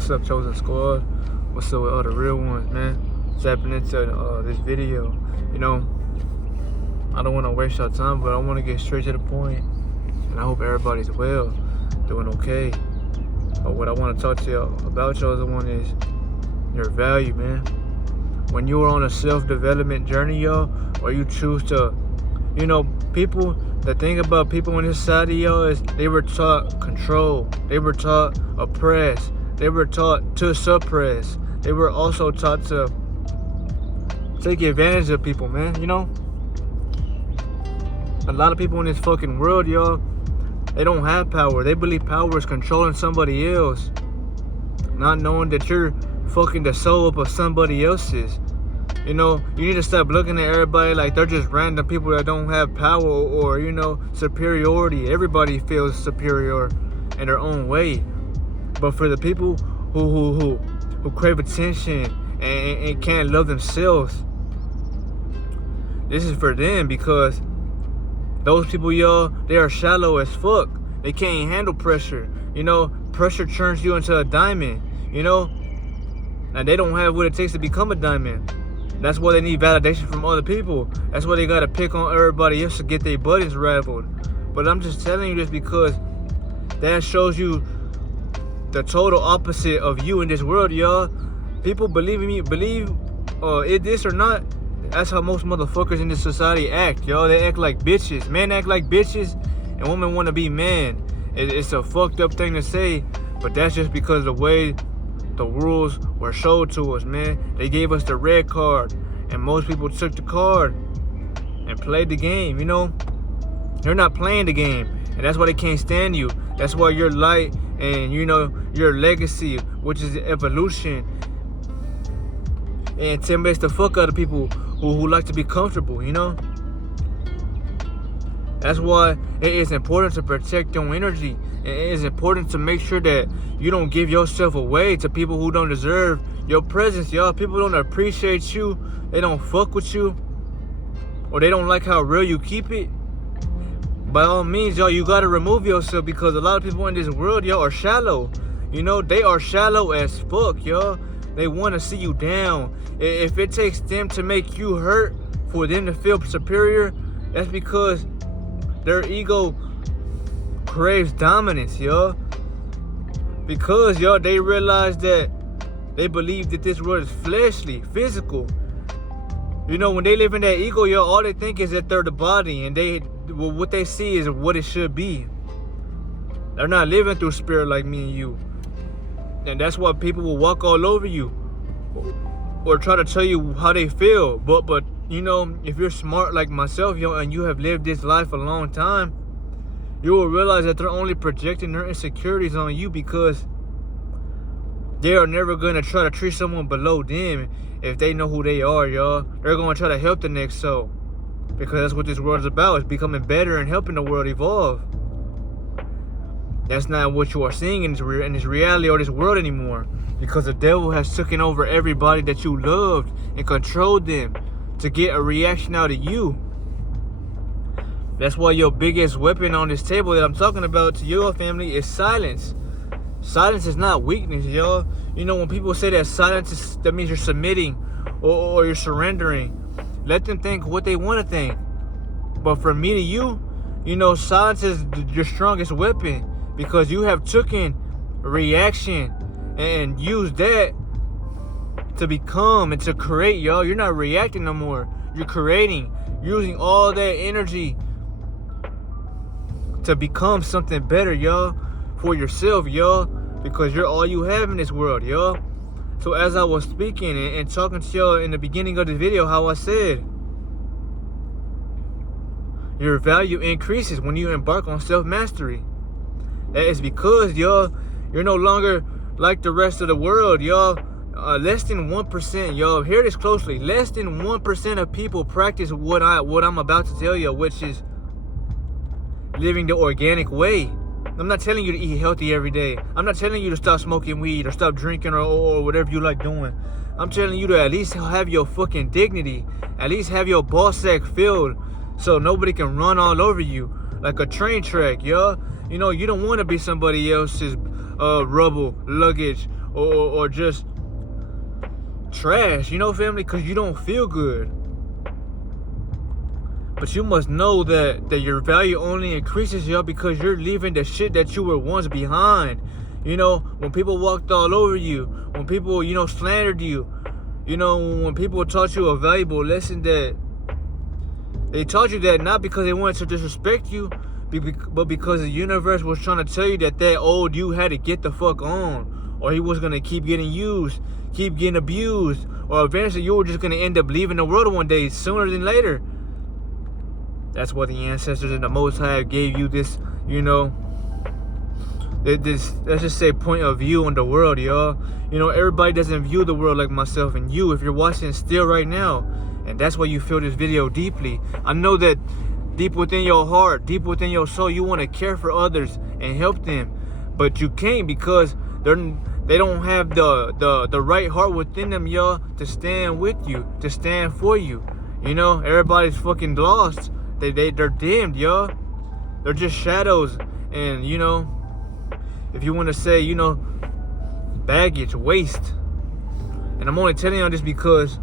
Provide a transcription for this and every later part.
What's up, Chosen Squad? What's up with all the real ones, man? Tapping into this video. You know, I don't want to waste your time, but I want to get straight to the point. And I hope everybody's well, doing okay. But what I want to talk to you about, Chosen One, is your value, man. When you are on a self-development journey, y'all, or you choose to, people, the thing about people in this society, y'all, is they were taught control. They were taught oppress. They were taught to suppress. They were also taught to take advantage of people, man. A lot of people in this fucking world, y'all, they don't have power. They believe power is controlling somebody else, not knowing that you're fucking the soul up of somebody else's. You need to stop looking at everybody like they're just random people that don't have power or superiority. Everybody feels superior in their own way. But for the people who crave attention and can't love themselves, this is for them, because those people, y'all, they are shallow as fuck. They can't handle pressure. Pressure turns you into a diamond, and they don't have what it takes to become a diamond. That's why they need validation from other people. That's why they gotta pick on everybody else to get their buttons raveled. But I'm just telling you this because that shows you the total opposite of you in this world, y'all. People believe it this or not. That's how most motherfuckers in this society act, y'all. They act like bitches. Men act like bitches, and women want to be men. It's a fucked up thing to say, but that's just because of the way the rules were showed to us, man. They gave us the red card, and most people took the card and played the game. They're not playing the game, and that's why they can't stand you. That's why your light and your legacy, which is evolution, and intimidates the fuck out of people who like to be comfortable. That's why it is important to protect your energy. It is important to make sure that you don't give yourself away to people who don't deserve your presence, y'all. People don't appreciate you. They don't fuck with you. Or they don't like how real you keep it. By all means, y'all, you gotta remove yourself, because a lot of people in this world, y'all, are shallow. They are shallow as fuck, y'all. They want to see you down. If it takes them to make you hurt for them to feel superior, that's because their ego craves dominance, y'all. Because, y'all, they realize that they believe that this world is fleshly, physical. When they live in that ego, y'all, all they think is that they're the body, and what they see is what it should be. They're not living through spirit like me and you. And that's why people will walk all over you or try to tell you how they feel. But if you're smart like myself, and you have lived this life a long time, you will realize that they're only projecting their insecurities on you, because they are never going to try to treat someone below them if they know who they are, y'all. They're going to try to help the next soul, because that's what this world is about. It's becoming better and helping the world evolve. That's not what you are seeing in this reality or this world anymore, because the devil has taken over everybody that you loved and controlled them to get a reaction out of you. That's why your biggest weapon on this table that I'm talking about to your family is silence. Silence is not weakness, y'all. When people say that silence that means you're submitting or you're surrendering, let them think what they want to think. But from me to you, silence is your strongest weapon, because you have taken reaction and used that to become and to create, y'all. You're not reacting no more. You're creating, using all that energy to become something better, y'all, for yourself, y'all, because you're all you have in this world, y'all. So as I was speaking and talking to y'all in the beginning of the video, how I said, your value increases when you embark on self-mastery. That is because, y'all, you're no longer like the rest of the world, y'all. Less than 1%, y'all, hear this closely. Less than 1% of people practice what I'm about to tell you, which is living the organic way. I'm not telling you to eat healthy every day. I'm not telling you to stop smoking weed or stop drinking or whatever you like doing. I'm telling you to at least have your fucking dignity. At least have your ball sack filled so nobody can run all over you like a train track, y'all. You don't want to be somebody else's rubble, luggage, or just trash, you know, family, because you don't feel good. But you must know that your value only increases, y'all, because you're leaving the shit that you were once behind. You know, when people walked all over you, when people, you know, slandered you, you know, when people taught you a valuable lesson, that they taught you that not because they wanted to disrespect you, but because the universe was trying to tell you that old you had to get the fuck on, or he was going to keep getting used, keep getting abused, or eventually you were just going to end up leaving the world one day, sooner than later. That's what the ancestors and the Most High gave you this, you know, this, let's just say, point of view on the world, y'all. You know, everybody doesn't view the world like myself and you, if you're watching still right now. And that's why you feel this video deeply. I know that deep within your heart, deep within your soul, you want to care for others and help them. But you can't, because they don't have the right heart within them, y'all, to stand with you, to stand for you. You know, everybody's fucking lost. They're dimmed, y'all. They're just shadows. And, you know, if you want to say, you know, baggage, waste. And I'm only telling y'all this because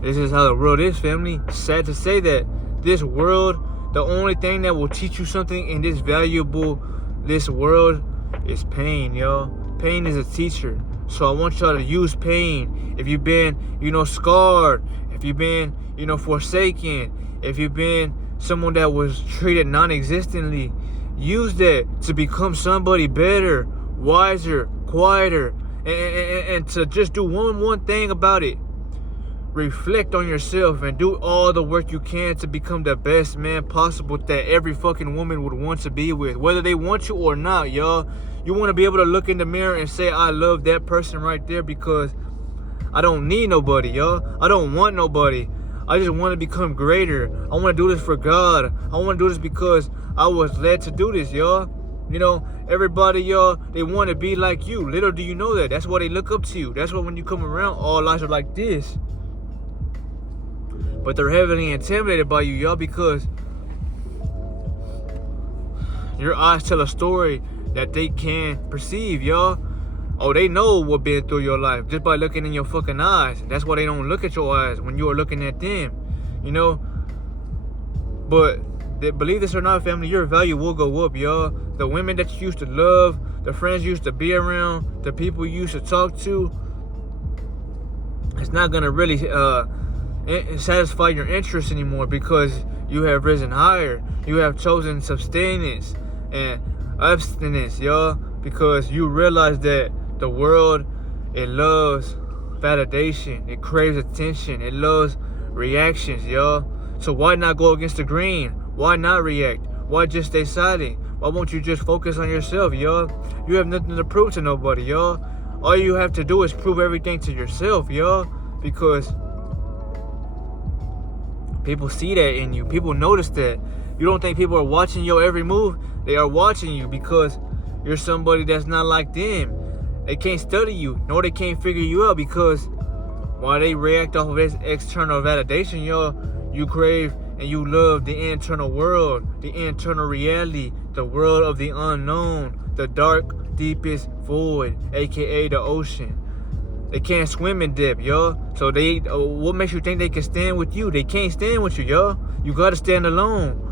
this is how the world is, family. Sad to say that this world, the only thing that will teach you something in this world is pain, y'all. Pain is a teacher. So I want y'all to use pain. If you've been, you know, scarred, if you've been, you know, forsaken, if you've been someone that was treated non-existently, use that to become somebody better, wiser, quieter, and to just do one thing about it. Reflect on yourself and do all the work you can to become the best man possible that every fucking woman would want to be with, whether they want you or not, y'all. You want to be able to look in the mirror and say, I love that person right there, because I don't need nobody, y'all. I don't want nobody. I just want to become greater. I want to do this for God. I want to do this because I was led to do this, y'all. You know, everybody, y'all, they want to be like you. Little do you know that. That's why they look up to you. That's why when you come around, all lives are like this. But they're heavily intimidated by you, y'all, because your eyes tell a story that they can't perceive, y'all. Oh, they know what been through your life just by looking in your fucking eyes. That's why they don't look at your eyes when you are looking at them, you know. But believe this or not, family, your value will go up, y'all. The women that you used to love, the friends you used to be around, the people you used to talk to, it's not gonna really satisfy your interest anymore, because you have risen higher. You have chosen sustenance and abstinence, y'all, because you realize that the world, it loves validation, it craves attention, it loves reactions, y'all. So why not go against the grain? Why not react? Why just stay silent? Why won't you just focus on yourself, y'all? You have nothing to prove to nobody, y'all. All you have to do is prove everything to yourself, y'all, because people see that in you. People notice that. You don't think people are watching your every move? They are watching you because you're somebody that's not like them. They can't study you, nor they can't figure you out, because while they react off of this external validation, y'all, you crave and you love the internal world, the internal reality, the world of the unknown, the dark, deepest void, aka the ocean. They can't swim in depth, y'all. So what makes you think they can stand with you? They can't stand with you, y'all. You gotta stand alone.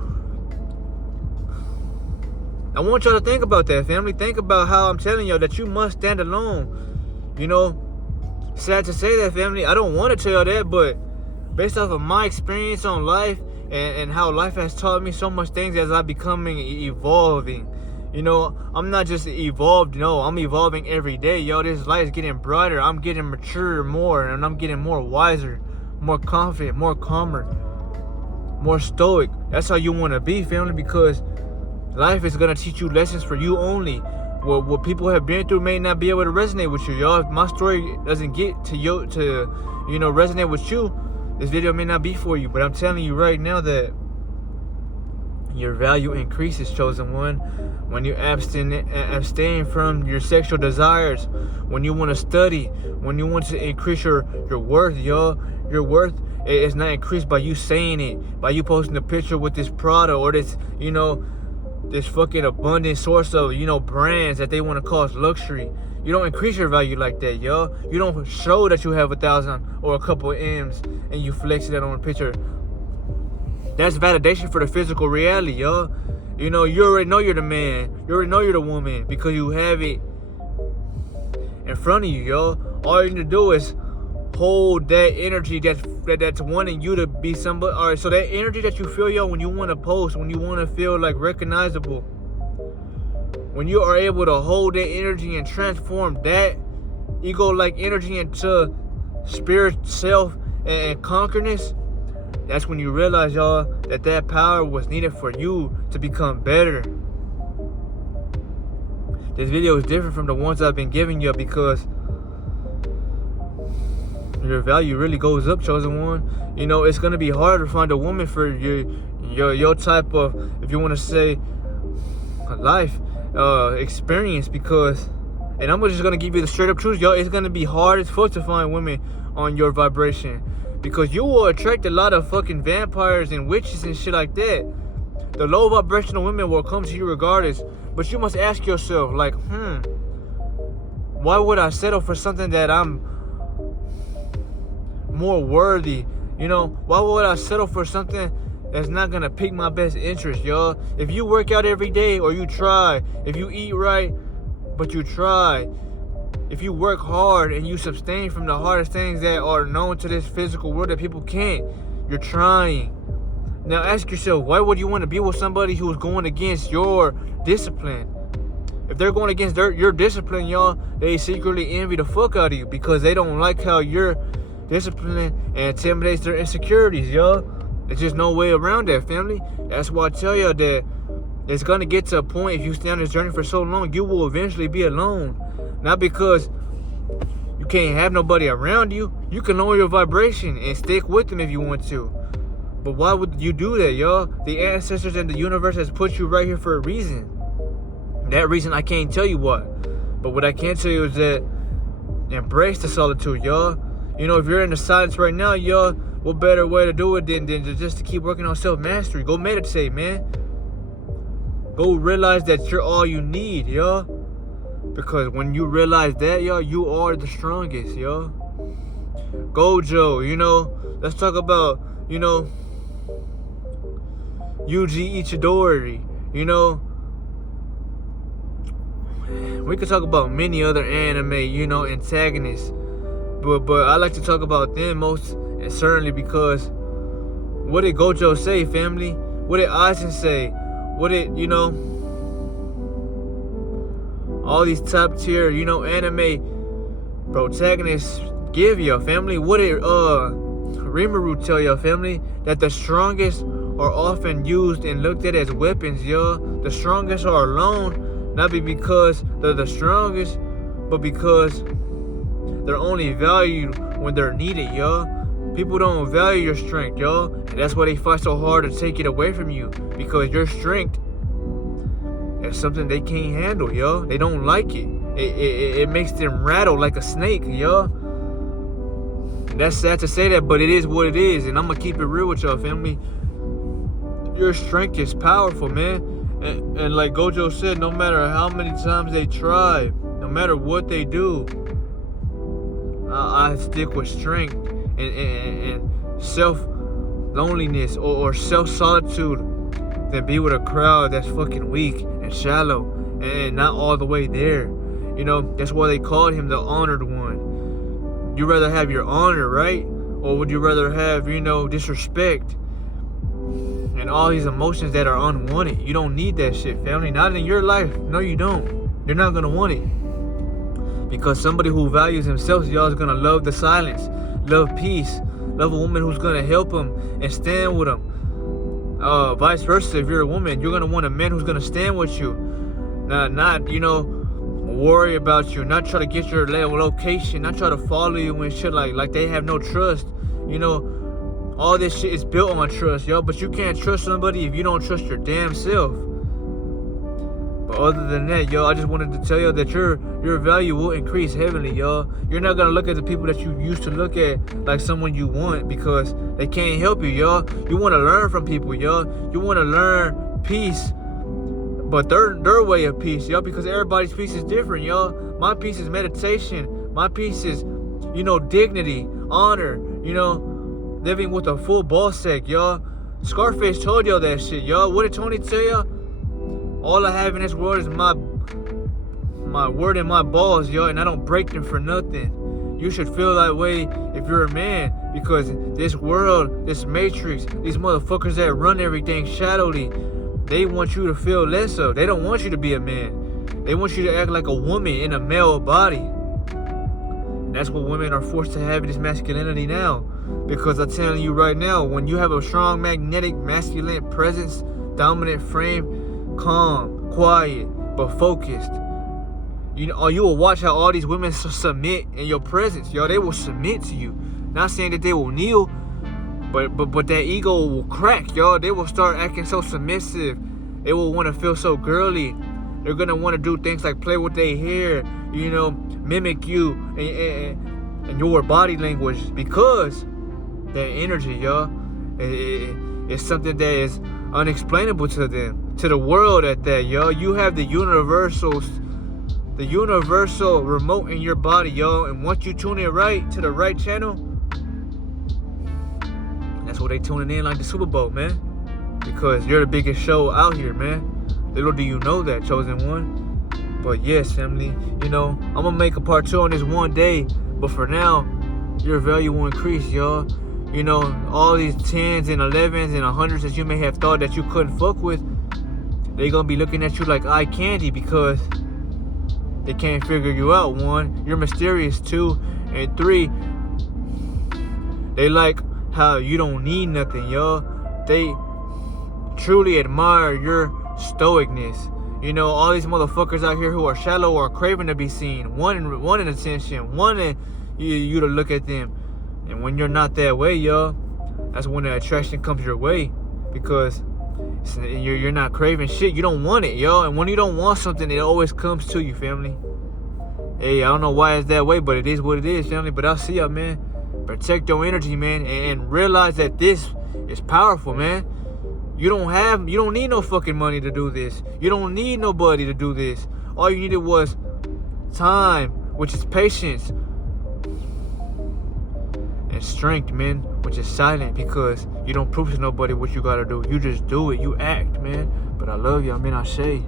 I want y'all to think about that, family. Think about how I'm telling y'all that you must stand alone. You know, sad to say that, family. I don't want to tell y'all that, but based off of my experience on life and how life has taught me so much things as I'm becoming evolving. You know, I'm not just evolved, no, I'm evolving every day, yo. This light is getting brighter. I'm getting mature more, and I'm getting more wiser, more confident, more calmer, more stoic. That's how you want to be, family, because life is going to teach you lessons for you only. What people have been through may not be able to resonate with you, y'all. If my story doesn't get to you, resonate with you, this video may not be for you. But I'm telling you right now that your value increases, chosen one, when you abstain from your sexual desires, when you want to study, when you want to increase your worth, y'all. Your worth is not increased by you saying it, by you posting a picture with this Prada or this, this fucking abundant source of, brands that they want to cause luxury. You don't increase your value like that, yo. You don't show that you have 1,000 or a couple of M's and you flex that on a picture. That's validation for the physical reality, yo. You already know you're the man. You already know you're the woman because you have it in front of you, yo. All you need to do is hold that energy that's wanting you to be somebody. All right, so that energy that you feel, yo, when you want to post, when you want to feel like recognizable, when you are able to hold that energy and transform that ego-like energy into spirit, self, and conquerness, that's when you realize, y'all, that power was needed for you to become better. This video is different from the ones I've been giving you because your value really goes up, chosen one. It's gonna be hard to find a woman for your type of, if you want to say, life experience, because, and I'm just gonna give you the straight up truth, y'all. It's gonna be hard as fuck to find women on your vibration because you will attract a lot of fucking vampires and witches and shit like that. The low vibrational women will come to you regardless, but you must ask yourself, like, why would I settle for something that I'm more worthy? Why would I settle for something that's not gonna pique my best interest, y'all? If you work out every day, or you try, if you eat right but you try, if you work hard and you abstain from the hardest things that are known to this physical world that people can't, you're trying. Now ask yourself, why would you want to be with somebody who's going against your discipline? If they're going against your discipline, y'all, they secretly envy the fuck out of you because they don't like how you're disciplined and intimidates their insecurities, y'all. There's just no way around that, family. That's why I tell y'all that it's going to get to a point, if you stay on this journey for so long, you will eventually be alone. Not because you can't have nobody around you. You can lower your vibration and stick with them if you want to. But why would you do that, y'all? The ancestors and the universe has put you right here for a reason. That reason, I can't tell you what. But what I can tell you is that embrace the solitude, y'all. If you're in the silence right now, y'all, what better way to do it than just to keep working on self-mastery? Go meditate, man. Go realize that you're all you need, y'all. Because when you realize that, y'all, you are the strongest, y'all. Gojo, let's talk about, Yuji Ichidori, we could talk about many other anime, antagonists. But I like to talk about them most, and certainly because what did Gojo say, family? What did Aizen say? What did, all these top tier, anime protagonists give you, family? What did Rimuru tell you, family? That the strongest are often used and looked at as weapons, y'all. The strongest are alone, not because they're the strongest, but because they're only valued when they're needed, y'all. People don't value your strength, y'all. And that's why they fight so hard to take it away from you. Because your strength is something they can't handle, y'all. They don't like it. It makes them rattle like a snake, y'all. And that's sad to say that, but it is what it is. And I'm going to keep it real with y'all, family. Your strength is powerful, man. And like Gojo said, no matter how many times they try, no matter what they do, I stick with strength and self-loneliness or self-solitude than be with a crowd that's fucking weak and shallow and not all the way there. That's why they called him the honored one. You rather have your honor, right? Or would you rather have, disrespect and all these emotions that are unwanted? You don't need that shit, family. Not in your life. No, you don't. You're not gonna want it. Because somebody who values himself, y'all, is gonna love the silence, love peace, love a woman who's gonna help him and stand with him. Vice versa, if you're a woman, you're gonna want a man who's gonna stand with you, not worry about you, not try to get your location, not try to follow you and shit like they have no trust. All this shit is built on trust, y'all. But you can't trust somebody if you don't trust your damn self. But other than that, y'all, I just wanted to tell y'all that your value will increase heavily, y'all. You're not gonna look at the people that you used to look at like someone you want because they can't help you, y'all. You want to learn from people, y'all. You want to learn peace but their way of peace, yo, because everybody's peace is different, yo. My peace is meditation. My peace is, dignity, honor, living with a full ball sack, yo. Scarface told y'all that shit, yo. What did Tony tell y'all? All I have in this world is my word and my balls, yo, and I don't break them for nothing. You should feel that way if you're a man, because this world, this matrix, these motherfuckers that run everything shadowly, they want you to feel less of. They don't want you to be a man. They want you to act like a woman in a male body. And that's what women are forced to have in this masculinity now. Because I'm telling you right now, when you have a strong, magnetic, masculine presence, dominant frame, calm, quiet, but focused, you will watch how all these women submit in your presence, yo. They will submit to you. Not saying that they will kneel, but that ego will crack, yo. They will start acting so submissive. They will want to feel so girly. They're gonna want to do things like play with their hair, mimic you and your body language, because that energy, yo, is something that is unexplainable to them, to the world at that, yo. You have the universal remote in your body, yo, and once you tune it right to the right channel, that's what they tuning in like the Super Bowl, man, because you're the biggest show out here, man. Little do you know that, chosen one. But yes, family, I'm gonna make a part 2 on this one day, but for now, your value will increase, y'all. All these 10s and 11s and 100s that you may have thought that you couldn't fuck with, they gonna be looking at you like eye candy, because they can't figure you out. 1, you're mysterious. 2, and 3, they like how you don't need nothing, yo. They truly admire your stoicness. All these motherfuckers out here who are shallow or craving to be seen, wanting attention, wanting you to look at them. And when you're not that way, yo, that's when the attraction comes your way, because you're not craving shit. You don't want it, yo. And when you don't want something, it always comes to you, family. Hey, I don't know why it's that way, but it is what it is, family. But I'll see y'all, man. Protect your energy, man, and realize that this is powerful, man. You don't need no fucking money to do this. You don't need nobody to do this. All you needed was time, which is patience, and strength, man, which is silent, because you don't prove to nobody what you gotta do. You just do it. You act, man. But I love y'all, man. I say.